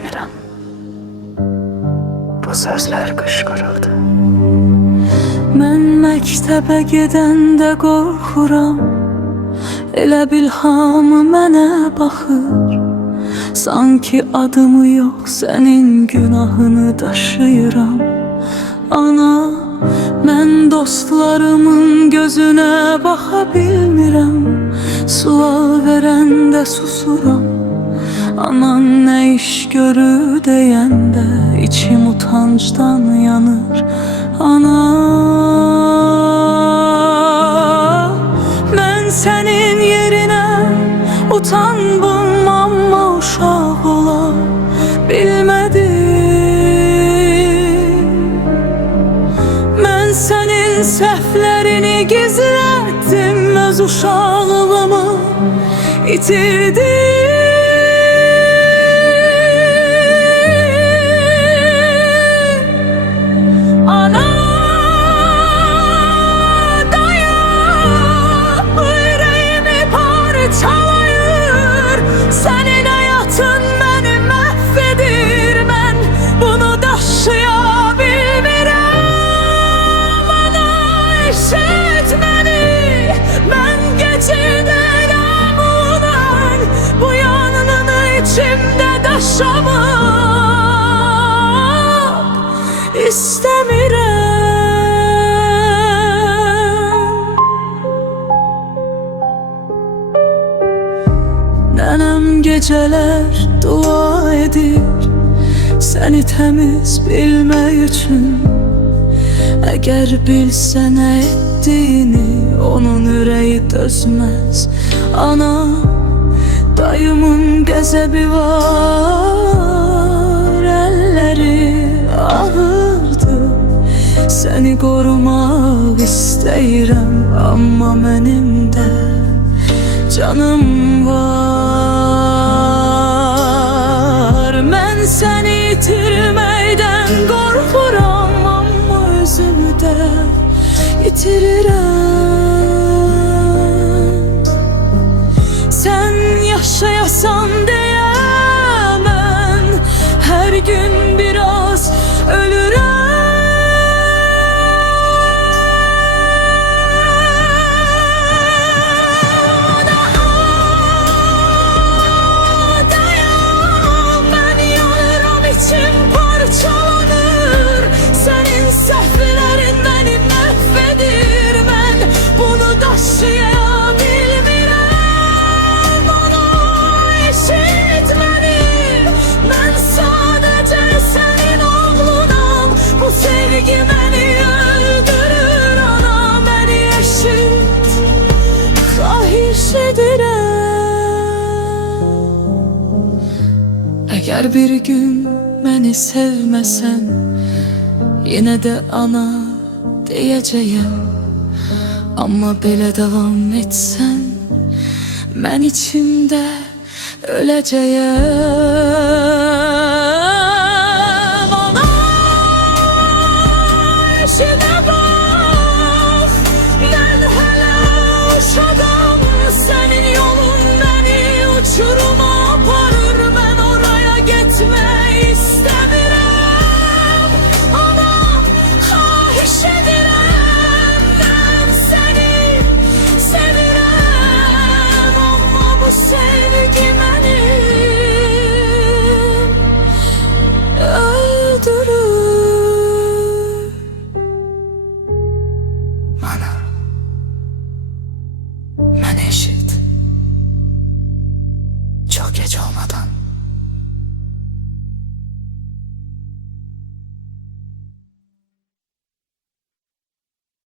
bilmirəm. Bu sözlər qışqırıldı. Mən məktəbə gedəndə qorxuram, elə bil hamı mənə baxır. Sanki adımı yox, sənin günahını daşıyıram. Ana, mən dostlarımın gözünə baxa bilmirəm. Sual verəndə susuram. Anan nə iş görür deyəndə içim utancdan yanır. Ana, mən sənin yerinə utandım, amma uşaq ola bilmədim. Mən sənin səhvlərini gizlətdim, öz uşaqlığımı itirdim. Yaşamak istəmirəm. Nənəm gecələr dua edir, səni təmiz bilmək üçün. Əgər bilsə nə etdiyini, onun ürəyi dözməz. Ana, dayımın qəzəbi var, əlləri ağırdır. Səni qorumaq istəyirəm, amma mənim də canım var. Mən səni itirməkdən qorxuram, amma özümü də itirirəm. Sen yaşayasan deyə mən hər gün biraz ölürəm. Dayan, mən yanıram, içim parçalanır. Sənin səhvlərin məni məhv edir. Mən bunu daşıyam. Sevgi beni öldürür, ana beni eşit, xahiş edirəm. Əgər bir gün məni sevməsən, yenə də ana deyəcəyəm. Amma belə davam etsən, mən içimdə öləcəyəm. İşine bak, ben hala uşağım. Senin yolun beni uçuruma aparır. Ben oraya gitmek istemiyorum. Ana, xahiş edirəm, ben seni sevirəm. Ama bu sevgi beni öldürür. Mən eşit, çox gec olmadan